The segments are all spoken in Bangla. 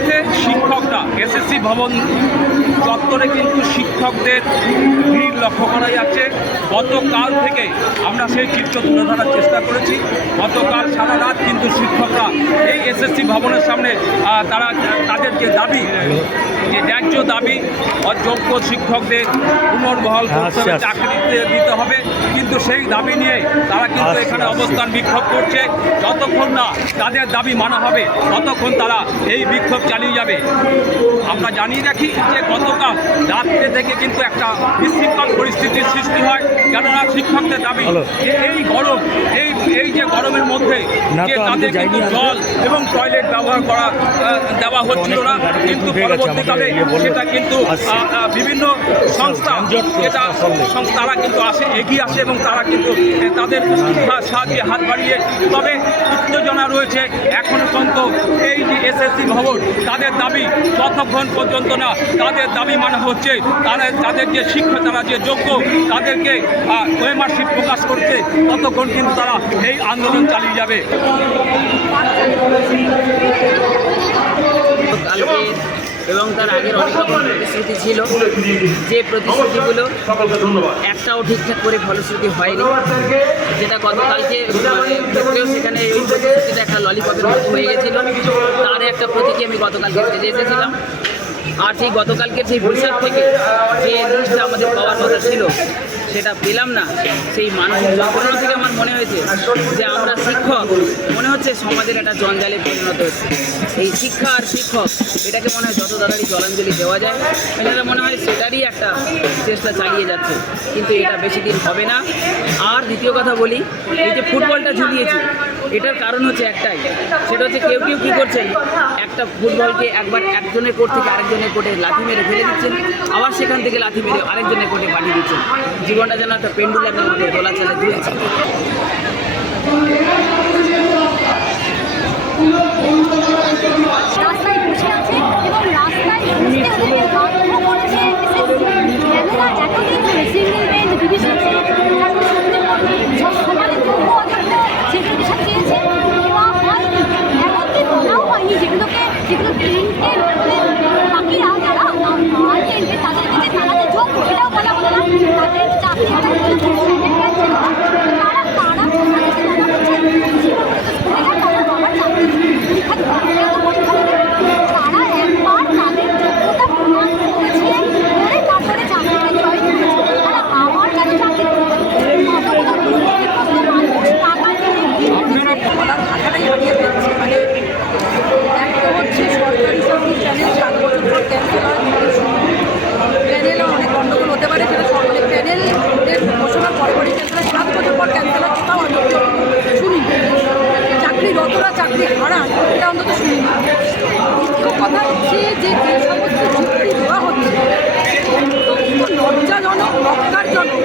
মাঠে শিক্ষকরা। এসএসসি ভবন চত্বরে কিন্তু শিক্ষকদের ভিড় লক্ষ্য করা যাচ্ছে। গতকাল থেকে আমরা সেই চিত্র তুলে ধরার চেষ্টা করেছি। গতকাল সারা রাত কিন্তু শিক্ষকরা এই এসএসসি ভবনের সামনে তারা তাদের যে দাবি যে ন্যায্য দাবি অযোগ্য শিক্ষকদের পুনর্বহল করতে হবে আচ্ছা। চাকরি দিতে হবে। কিন্তু সেই দাবি নিয়ে তারা কিন্তু আচ্ছা, এখানে আচ্ছা। অবস্থান বিক্ষোভ করছে। যতক্ষণ না তাদের দাবি মানা হবে ততক্ষণ তারা এই বিক্ষোভ চালিয়ে যাবে। আমরা জানিয়ে রাখি যে গতকাল রাত্রে থেকে কিন্তু একটা বিশৃঙ্খল পরিস্থিতির সৃষ্টি হয়। কেননা শিক্ষকদের দাবি যে এই গরম এই এই যে গরমের মধ্যে যে তাদের কিন্তু জল এবং টয়লেট ব্যবহার করা দেওয়া হচ্ছিল না। কিন্তু পরবর্তীকালে ইয়ে। সেটা কিন্তু বিভিন্ন সংস্থা এটা। তারা কিন্তু আসে এগিয়ে আসে এবং তারা কিন্তু তাদের সা- সাহায্যে হাত বাড়িয়ে তবে উত্তেজনা রয়েছে এখনও পর্যন্ত। এই যে এসএসসি ভবন তাদের দাবি যতক্ষণ পর্যন্ত না। তাদের দাবি মানে হচ্ছে তারা তাদের যে শিক্ষা, তারা যে যোগ্য, তাদেরকে ওয়েমারশিপ প্রকাশ করছে, ততক্ষণ কিন্তু তারা এই আন্দোলন চালিয়ে যাবে। এবং তার আগের অনেক প্রতিশ্রুতি ছিল যে প্রতিশ্রুতিগুলো একটাও ঠিকঠাক করে ফলশ্রুতি হয়নি। যেটা গতকালকে মানে সেখানে ওই প্রতিশ্রুতিটা একটা ললিপপের মতো হয়ে গেছিল, তার একটা প্রতীকী আমি গতকালকে ফেলে এসেছিলাম। আর সেই গতকালকে সেই বৈশাখ থেকে যে জিনিসটা আমাদের পাওয়ার কথা ছিল সেটা পেলাম না। সেই মানসিক যন্ত্রণা থেকে আমার মনে হয়েছে যে আমরা শিক্ষক, মনে হচ্ছে সমাজের একটা জঞ্জালে পরিণত হচ্ছে। এই শিক্ষা আর শিক্ষক, এটাকে মনে হয় যত তাড়াতাড়ি জলাঞ্জলি দেওয়া যায় এটা মনে হয় সেটারই একটা চেষ্টা চালিয়ে যাচ্ছে। কিন্তু এটা বেশি দিন হবে না। আর দ্বিতীয় কথা বলি, এই যে ফুটবলটা ঝুলিয়েছি এটার কারণ হচ্ছে একটাই, সেটা হচ্ছে কেউ কেউ কী করছেন, একটা ফুটবলকে একবার একজনের কোর্ট থেকে আরেকজনের কোর্টে লাথি মেরে ফেলে দিচ্ছেন, আবার সেখান থেকে লাথি মেরে আরেকজনের কোর্টে পাঠিয়ে দিচ্ছেন। জীবনটা যেন একটা পেন্ডুলামের মতো দিয়েছে Thank রাস্তায় signo tem.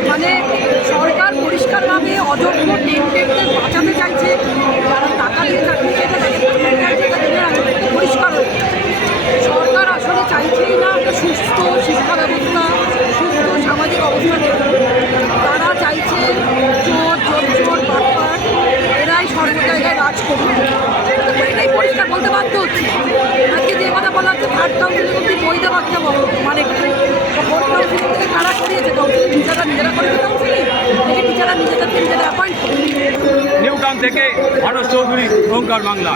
মানে সরকার পরিষ্কারভাবে অযোগ্য টেন্টেডদের বাঁচাতে চাইছে। যারা টাকা দিয়ে চাকরি পেয়েছে তাদের পরিষ্কার সরকার আসলে চাইছেই না একটা সুস্থ শিক্ষা ব্যবস্থা সুস্থ সামাজিক অবস্থা তারা চাইছে চোর চোর চোর, বাটপাট, এরাই সর্ব জায়গায় রাজ করবে এটাই পরিষ্কার বলতে বাধ্য হচ্ছে। আজকে যে কথা বলা হচ্ছে থার্ড কাউন্সিলে অব্দি বইতে বাচ্চা বলো মানে করিয়েছে কাউন্সিল টিচাররা নিজেরা করেছে কাউন্সিলিং নিজেরা নিউ টাউন থেকে আরও চৌধুরী ওঙ্কার বাংলা।